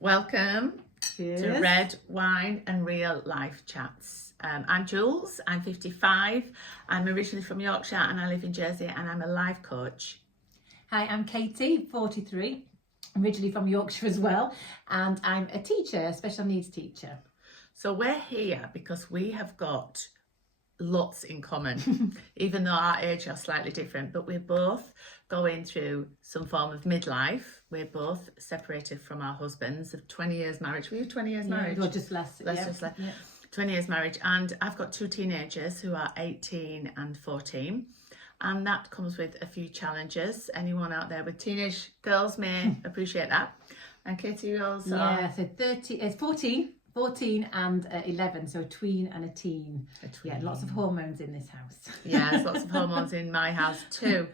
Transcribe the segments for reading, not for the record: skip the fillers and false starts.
Welcome Cheers. to Red Wine and Real Life Chats. I'm Jules, I'm 55, I'm originally from Yorkshire and I live in Jersey and I'm a life coach. Hi, I'm Katie, 43, originally from Yorkshire as well, and I'm a teacher, a special needs teacher. So we're here because we have got lots in common, even though our ages are slightly different, but we're both going through some form of midlife. We're both separated from our husbands of 20 years marriage. Were you 20 years marriage? Or just less. Just less. Yeah. 20 years marriage. And I've got two teenagers who are 18 and 14. And that comes with a few challenges. Anyone out there with teenage girls may appreciate that. And Katie, you also... Yeah, so 14 and 11, so a tween and a teen. Yeah, lots of hormones in this house. Yes, lots of hormones in my house too.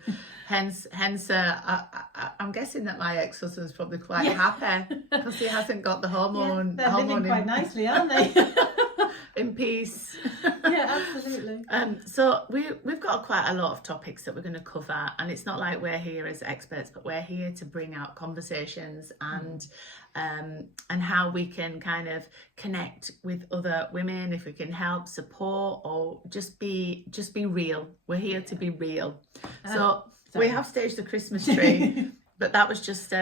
Hence, I'm guessing that my ex-husband's probably quite happy because he hasn't got the hormone. Yeah, they're living quite nicely, aren't they? In peace. Yeah, absolutely. So we've got quite a lot of topics that we're going to cover, and it's not like we're here as experts, but we're here to bring out conversations and how we can kind of connect with other women, if we can help, support, or just be real. We're here to be real. So we have staged the Christmas tree. But that was just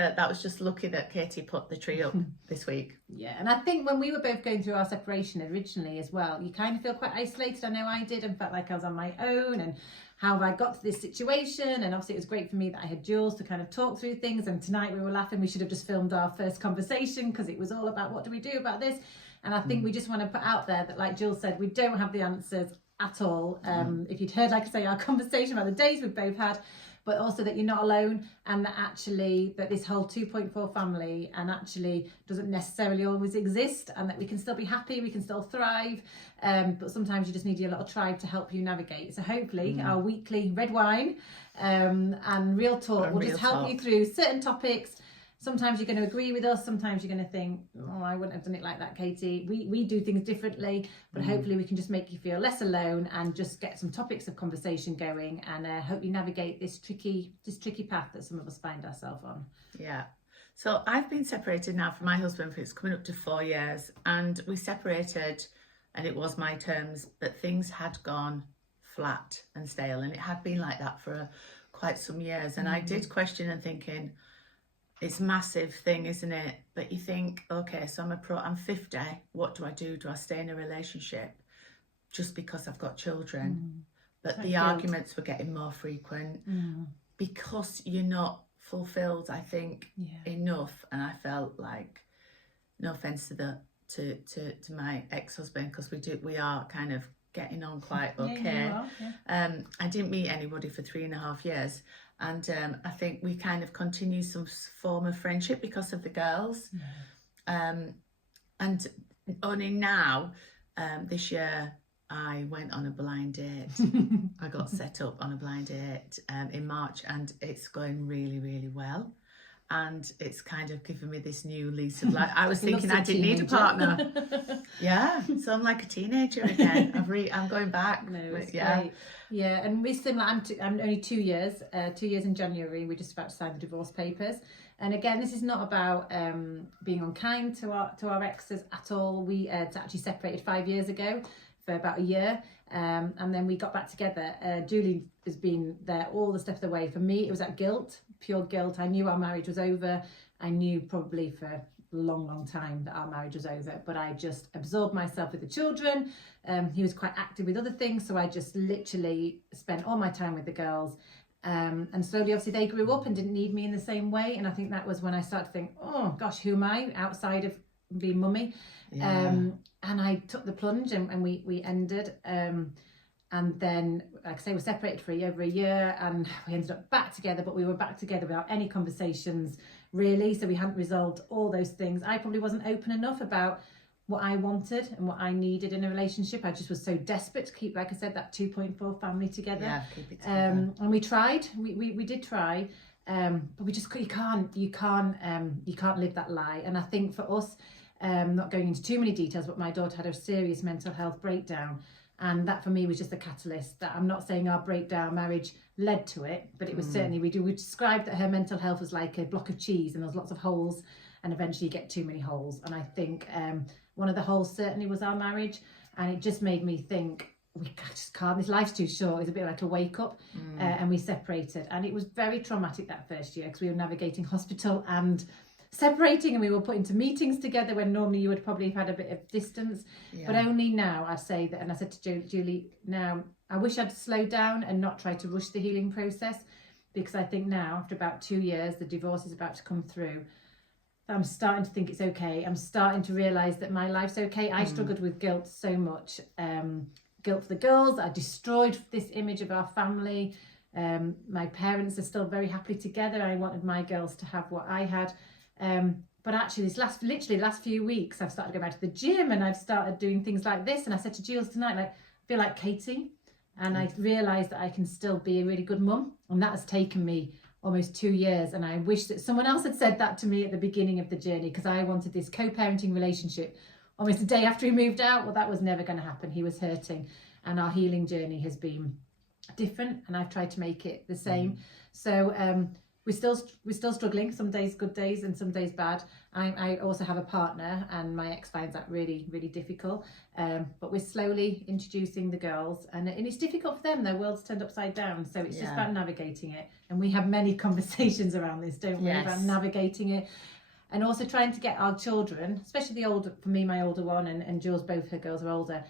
lucky that Katie put the tree up this week. Yeah, and I think when we were both going through our separation originally as well, you kind of feel quite isolated. I know I did, and felt like I was on my own, and how have I got to this situation? And obviously it was great for me that I had Jules to kind of talk through things. And tonight we were laughing, we should have just filmed our first conversation because it was all about what do we do about this. And I think we just want to put out there that, like Jules said, we don't have the answers at all. If you'd heard, like I say, our conversation about the days we've both had, but also that you're not alone, and that actually that this whole 2.4 family and actually doesn't necessarily always exist, and that we can still be happy, we can still thrive, but sometimes you just need your little tribe to help you navigate. So hopefully our weekly red wine and real talk will just help you through certain topics. Sometimes you're going to agree with us, sometimes you're going to think, oh, I wouldn't have done it like that, Katie. We do things differently, but hopefully we can just make you feel less alone and just get some topics of conversation going, and hope you navigate this tricky path that some of us find ourselves on. Yeah. So I've been separated now from my husband for it's coming up to 4 years, and we separated and it was my terms, but things had gone flat and stale, and it had been like that for quite some years. And I did question and thinking, it's a massive thing, isn't it? But you think, okay, so I'm 50. What do I do? Do I stay in a relationship just because I've got children? But the arguments were getting more frequent because you're not fulfilled, I think, enough. And I felt like, no offense to my ex-husband, because we are kind of getting on quite okay. I didn't meet anybody for 3.5 years. And I think we kind of continue some form of friendship because of the girls. And only now, this year, I went on a blind date. I got set up on a blind date in March, and it's going really, really well. And it's kind of given me this new lease of life. I was thinking I didn't need a partner. Yeah, so I'm like a teenager again. I'm going back. No, it's great. Yeah, and we're similar. I'm only 2 years. 2 years in January. We're just about to sign the divorce papers. And again, this is not about being unkind to our exes at all. We actually separated 5 years ago for about a year. And then we got back together. Julie has been there all the step of the way. For me, it was that guilt, pure guilt. I knew our marriage was over. I knew probably for a long time that our marriage was over, but I just absorbed myself with the children. He was quite active with other things, so I just literally spent all my time with the girls. And slowly, obviously, they grew up and didn't need me in the same way. And I think that was when I started to think, oh gosh, who am I outside of being mummy? And I took the plunge, and we ended. And then, like I say, we're separated for over a year, and we ended up back together, but we were back together without any conversations, really. So we hadn't resolved all those things. I probably wasn't open enough about what I wanted and what I needed in a relationship. I just was so desperate to keep, like I said, that 2.4 family together. Yeah, keep it together. And we tried. We did try, but we just you can't live that lie. And I think for us, not going into too many details, but my daughter had a serious mental health breakdown. And that for me was just a catalyst. That I'm not saying our breakdown marriage led to it, but it was certainly, we described that her mental health was like a block of cheese and there's lots of holes, and eventually you get too many holes. And I think one of the holes certainly was our marriage, and it just made me think, we just can't, this life's too short. It's a bit like a wake up. And we separated, and it was very traumatic that first year, because we were navigating hospital and separating, and we were put into meetings together when normally you would probably have had a bit of distance. But only now I'd say that, and I said to Julie, now I wish I'd slowed down and not try to rush the healing process, because I think now, after about 2 years, the divorce is about to come through. I'm starting to think it's okay. I'm starting to realise that my life's okay. I struggled with guilt so much. Guilt for the girls. I destroyed this image of our family. My parents are still very happily together. I wanted my girls to have what I had. But actually literally last few weeks, I've started going back to the gym, and I've started doing things like this. And I said to Jules tonight, like, I feel like Katie. And I realised that I can still be a really good mum. And that has taken me almost 2 years. And I wish that someone else had said that to me at the beginning of the journey, because I wanted this co-parenting relationship almost a day after he moved out. Well, that was never going to happen. He was hurting. And our healing journey has been different, and I've tried to make it the same. So we're still struggling. Some days good days and some days bad. I also have a partner, and my ex finds that really, really difficult. But we're slowly introducing the girls, and it's difficult for them. Their world's turned upside down. So it's just about navigating it. And we have many conversations around this, don't we? About navigating it. And also trying to get our children, especially the older, for me, my older one, and Jules, both her girls are older,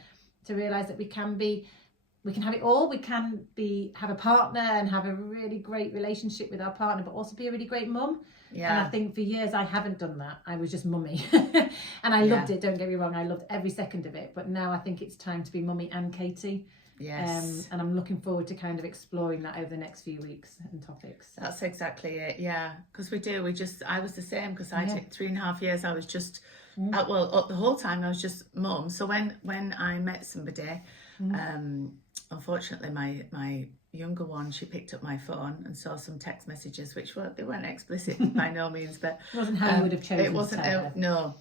to realise that we can have it all. We can have a partner and have a really great relationship with our partner, but also be a really great mum. And I think for years I haven't done that. I was just mummy. And I loved it, don't get me wrong. I loved every second of it. But now I think it's time to be mummy and Katie. And I'm looking forward to kind of exploring that over the next few weeks and topics. That's exactly it, because I was the same, because I took 3.5 years, I was just the whole time I was just mum. So when I met somebody, unfortunately my younger one, she picked up my phone and saw some text messages, which they weren't explicit by no means, but it wasn't how you would have chosen. It wasn't, no.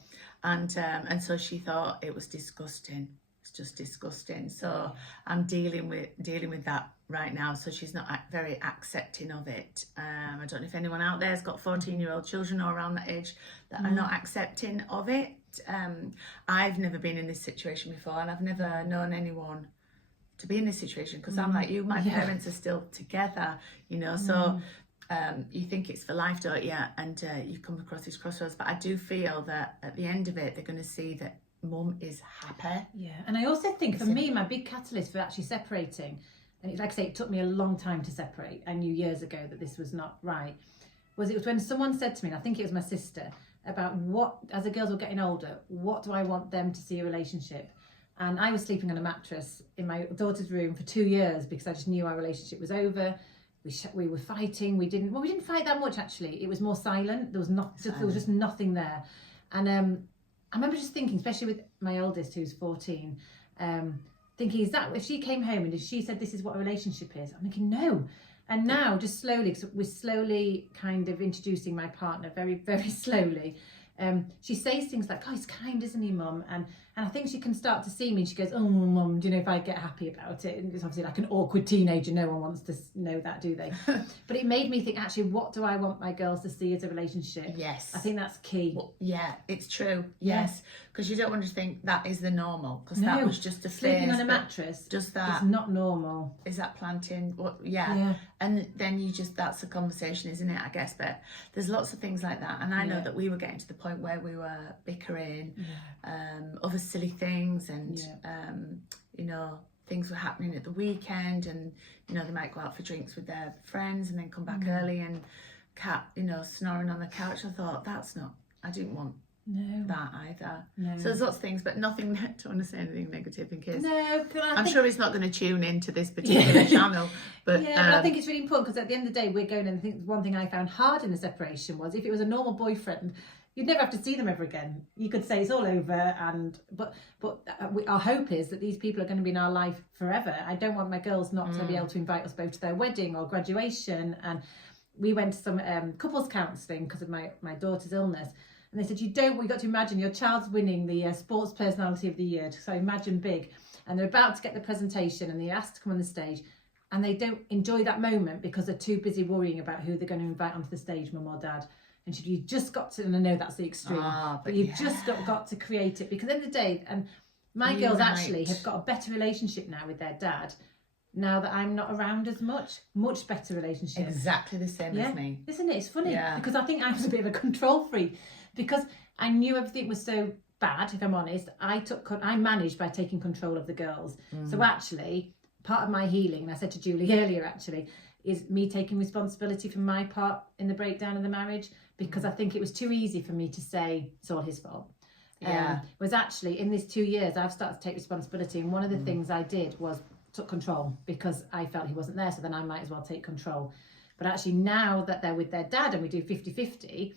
And so she thought it was disgusting. It's just disgusting. So I'm dealing with that right now. So she's not very accepting of it. I don't know if anyone out there has got 14-year-old children or around that age that are not accepting of it. I've never been in this situation before, and I've never known anyone to be in this situation, because I'm like you, my parents are still together, so you think it's for life, don't you? And you come across these crossroads, but I do feel that at the end of it, they're going to see that mum is happy. And I also think for me, my big catalyst for actually separating, and like I say, it took me a long time to separate. I knew years ago that this was not right. It was when someone said to me, and I think it was my sister, about what, as the girls were getting older, what do I want them to see a relationship? And I was sleeping on a mattress in my daughter's room for 2 years, because I just knew our relationship was over. We were fighting. We didn't fight that much, actually. It was more silent. There was just nothing there. And I remember just thinking, especially with my oldest, who's 14, thinking, is that if she came home and if she said this is what a relationship is, I'm thinking no. And now, just slowly, because we're slowly kind of introducing my partner very, very slowly. She says things like, "Oh, he's kind, isn't he, Mum?" And I think she can start to see me, and she goes, "Oh, Mum, do you know if I get happy about it?" And it's obviously like an awkward teenager. No one wants to know that, do they? But it made me think, actually, what do I want my girls to see as a relationship? Yes. I think that's key. Well, it's true. Yes. Because you don't want to think that is the normal, because that was just a phase. Sleeping on a mattress. Just that. It's not normal. Is that planting? And then that's a conversation, isn't it, I guess? But there's lots of things like that. And I know that we were getting to the point where we were bickering, other silly things, and things were happening at the weekend, and they might go out for drinks with their friends and then come back early, and Cat snoring on the couch. I thought, I didn't want that either. So there's lots of things, but nothing. Don't want to say anything negative in case. I'm sure he's not going to tune into this particular channel. But but I think it's really important, because at the end of the day, we're going. And I think one thing I found hard in the separation was, if it was a normal boyfriend, you'd never have to see them ever again. You could say it's all over, but our hope is that these people are going to be in our life forever. I don't want my girls not to be able to invite us both to their wedding or graduation. And we went to some couples counselling because of my daughter's illness. And they said, you got to imagine your child's winning the sports personality of the year. So imagine big. And they're about to get the presentation and they're asked to come on the stage. And they don't enjoy that moment because they're too busy worrying about who they're going to invite onto the stage, mum or dad. And she said, you just got to, and I know that's the extreme, but you've just got to create it. Because at the end of the day, and my girls actually have got a better relationship now with their dad, now that I'm not around as much better relationship. Exactly the same as me. Isn't it? It's funny because I think I was a bit of a control freak because I knew everything was so bad, if I'm honest. I managed by taking control of the girls. So actually, part of my healing, and I said to Julie earlier actually, is me taking responsibility for my part in the breakdown of the marriage, because I think it was too easy for me to say it's all his fault. Was actually in these 2 years I've started to take responsibility, and one of the things I did was took control because I felt he wasn't there, so then I might as well take control. But actually now that they're with their dad and we do 50-50,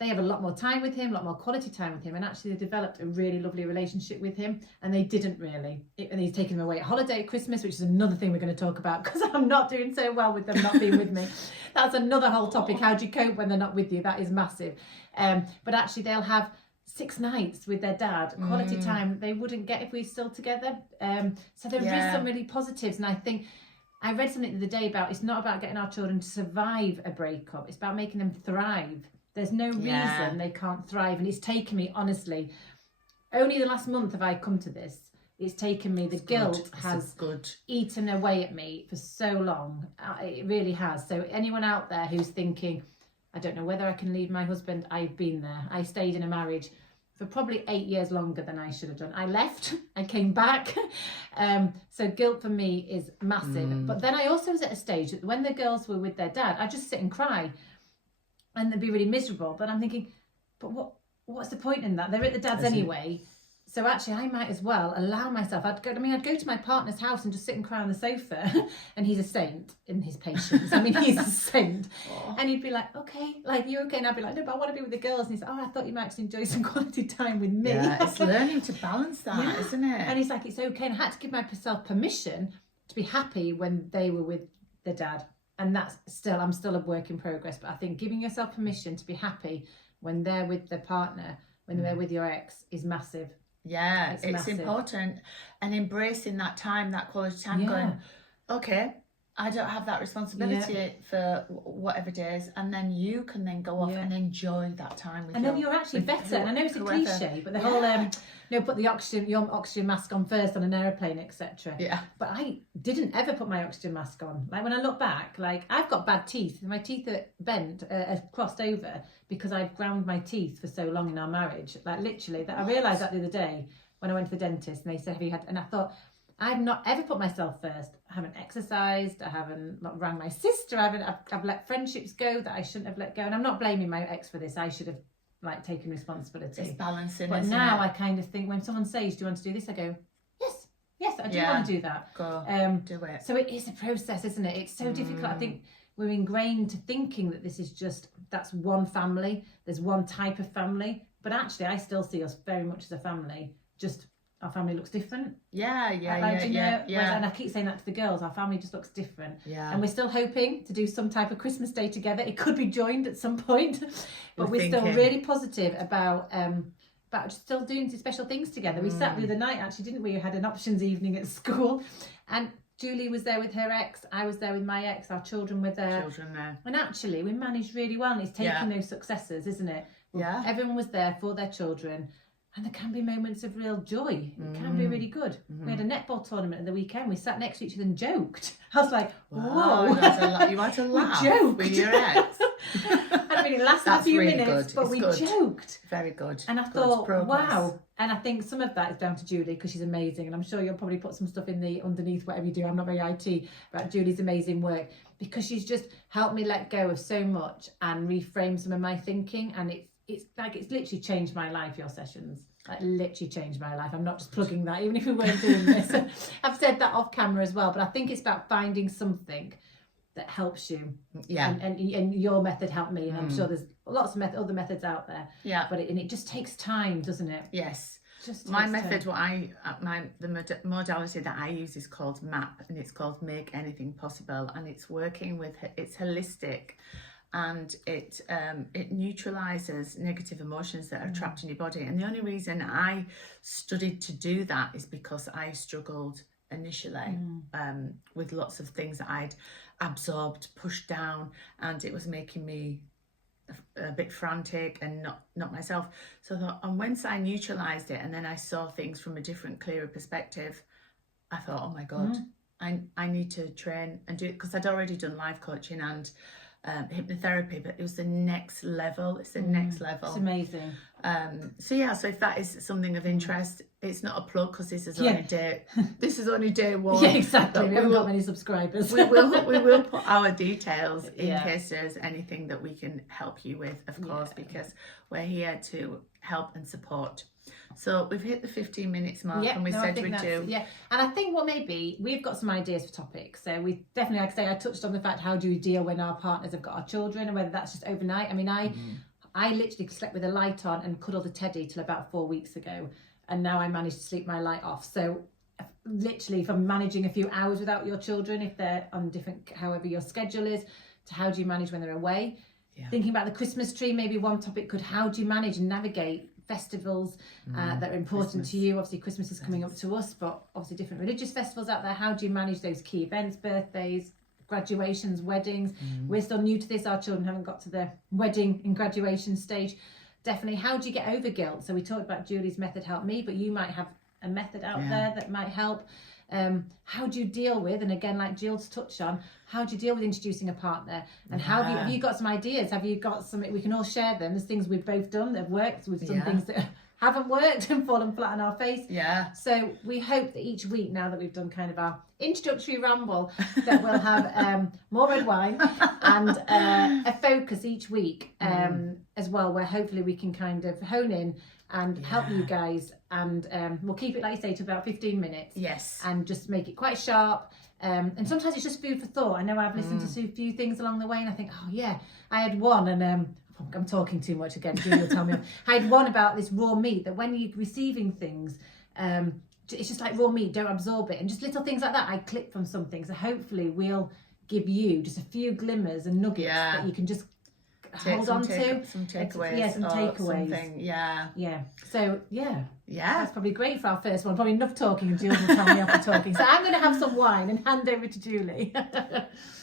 they have a lot more time with him, a lot more quality time with him, and actually they developed a really lovely relationship with him, and they didn't really. And he's taken them away at holiday at Christmas, which is another thing we're going to talk about because I'm not doing so well with them not being with me. That's another whole topic. How do you cope when they're not with you? That is massive. But actually they'll have 6 nights with their dad, quality time they wouldn't get if we were still together. So there is some really positives, and I think I read something the other day about it's not about getting our children to survive a breakup, it's about making them thrive. There's no reason they can't thrive. And it's taken me, honestly, only the last month have I come to this. It's taken me, the guilt has eaten away at me for so long. It really has. So anyone out there who's thinking, I don't know whether I can leave my husband, I've been there. I stayed in a marriage for probably 8 years longer than I should have done. I left, I came back. So guilt for me is massive. But then I also was at a stage that when the girls were with their dad, I'd just sit and cry. And they'd be really miserable. But I'm thinking, but what's the point in that? They're at the dad's anyway. So actually, I might as well allow myself. I'd go to my partner's house and just sit and cry on the sofa. And he's a saint in his patience. I mean, he's a saint. And he'd be like, okay, like, you okay? And I'd be like, no, but I want to be with the girls. And he's like, oh, I thought you might actually enjoy some quality time with me. Yeah, it's learning to balance that, isn't it? And he's like, it's okay. And I had to give myself permission to be happy when they were with the dad. And I'm still a work in progress, but I think giving yourself permission to be happy when they're with their partner, when they're with your ex, is massive. Yeah, it's important. And embracing that time, that quality time, going, okay, I don't have that responsibility for whatever days, and then you can then go off and enjoy that time with. And then you're actually better. And I know it's a cliche, but the whole put your oxygen mask on first on an aeroplane, etc. Yeah. But I didn't ever put my oxygen mask on. Like when I look back, like I've got bad teeth. My teeth are bent, are crossed over because I've ground my teeth for so long in our marriage. Like literally, that I realised that the other day when I went to the dentist, and they said, "Have you had?" And I thought, I've not ever put myself first. I haven't exercised. I haven't rang my sister. I've let friendships go that I shouldn't have let go. And I'm not blaming my ex for this. I should have taken responsibility. It's balancing. But now I kind of think when someone says, "Do you want to do this?" I go, "Yes, I do want to do that." Go, do it. So it is a process, isn't it? It's so difficult. I think we're ingrained to thinking that this is that's one family. There's one type of family. But actually, I still see us very much as a family. Just our family looks different. Yeah. And I keep saying that to the girls. Our family just looks different. Yeah. And we're still hoping to do some type of Christmas day together. It could be joined at some point, but we're still really positive about still doing some special things together. We sat the other night, actually, didn't we? We had an options evening at school, and Julie was there with her ex. I was there with my ex. Our children were there. Children there. And actually, we managed really well. And it's taking those successes, isn't it? Yeah. Everyone was there for their children. And there can be moments of real joy. It can be really good. We had a netball tournament at the weekend. We sat next to each other and joked. I was like, whoa. You had to laugh. We joked. With your ex. I mean, it lasted a few minutes, but we joked. Very good. And I thought, wow. And I think some of that is down to Julie because she's amazing. And I'm sure you'll probably put some stuff in the underneath whatever you do. I'm not very IT, about Julie's amazing work because she's just helped me let go of so much and reframe some of my thinking. And it's literally changed my life, your sessions. Like literally changed my life. I'm not just plugging that, even if we weren't doing this. I've said that off camera as well, but I think it's about finding something that helps you. Yeah. And your method helped me, and I'm sure there's lots of other methods out there. Yeah. But it just takes time, doesn't it? Yes. My method, the modality that I use is called MAP, and it's called Make Anything Possible, and it's working with, it's holistic. and it neutralizes negative emotions that are trapped in your body. And the only reason I studied to do that is because I struggled initially with lots of things that I'd absorbed, pushed down, and it was making me a bit frantic and not myself. So I thought, and once I neutralized it and then I saw things from a different, clearer perspective, I thought, oh my God, I need to train and do it, because I'd already done life coaching and hypnotherapy, but it was the next level. It's the next level. It's amazing. So if that is something of interest, it's not a plug because this is only day one. Yeah, exactly. We haven't got many subscribers. we will put our details in case there's anything that we can help you with, of course, because we're here to help and support. So we've hit the 15 minutes mark, and we said we'd do. Yeah, and I think we've got some ideas for topics. So we definitely, like I say, I touched on the fact, how do we deal when our partners have got our children, and whether that's just overnight. I mean, I literally slept with a light on and cuddled a teddy till about 4 weeks ago, and now I managed to sleep my light off. So literally, from managing a few hours without your children, if they're on different, however your schedule is, to how do you manage when they're away. Thinking about the Christmas tree, maybe one topic could, how do you manage and navigate festivals that are important to you. Obviously Christmas is coming up to us, but obviously different religious festivals out there. How do you manage those key events, birthdays, graduations, weddings? We're still new to this. Our children haven't got to the wedding and graduation stage. Definitely, how do you get over guilt? So we talked about Julie's method helped me, but you might have a method out there that might help. How do you deal with, and again, like Jules touched on, how do you deal with introducing a partner? And how have you got some ideas? Have you got something we can all share them? There's things we've both done that have worked, with some things that haven't worked and fallen flat on our face. So we hope that each week, now that we've done kind of our introductory ramble, that we'll have more red wine and a focus each week as well, where hopefully we can kind of hone in and help you guys, and we'll keep it, like you say, to about 15 minutes. And just make it quite sharp. And sometimes it's just food for thought. I know I've listened to a few things along the way, and I think, oh yeah, I had one, and I'm talking too much again, Julie will tell me. I had one about this raw meat, that when you're receiving things, it's just like raw meat, don't absorb it, and just little things like that I clip from something. So hopefully we'll give you just a few glimmers and nuggets that you can just hold on to. Some takeaways. Some takeaways. So that's probably great for our first one. Probably enough talking, and Jules will tell me after talking. So I'm going to have some wine and hand over to Julie.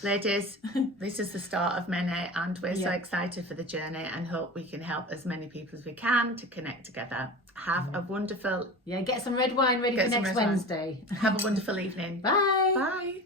Ladies, this is the start of many, and we're so excited for the journey, and hope we can help as many people as we can to connect together. Have a wonderful... get some red wine ready for next Wednesday. Have a wonderful evening. Bye. Bye.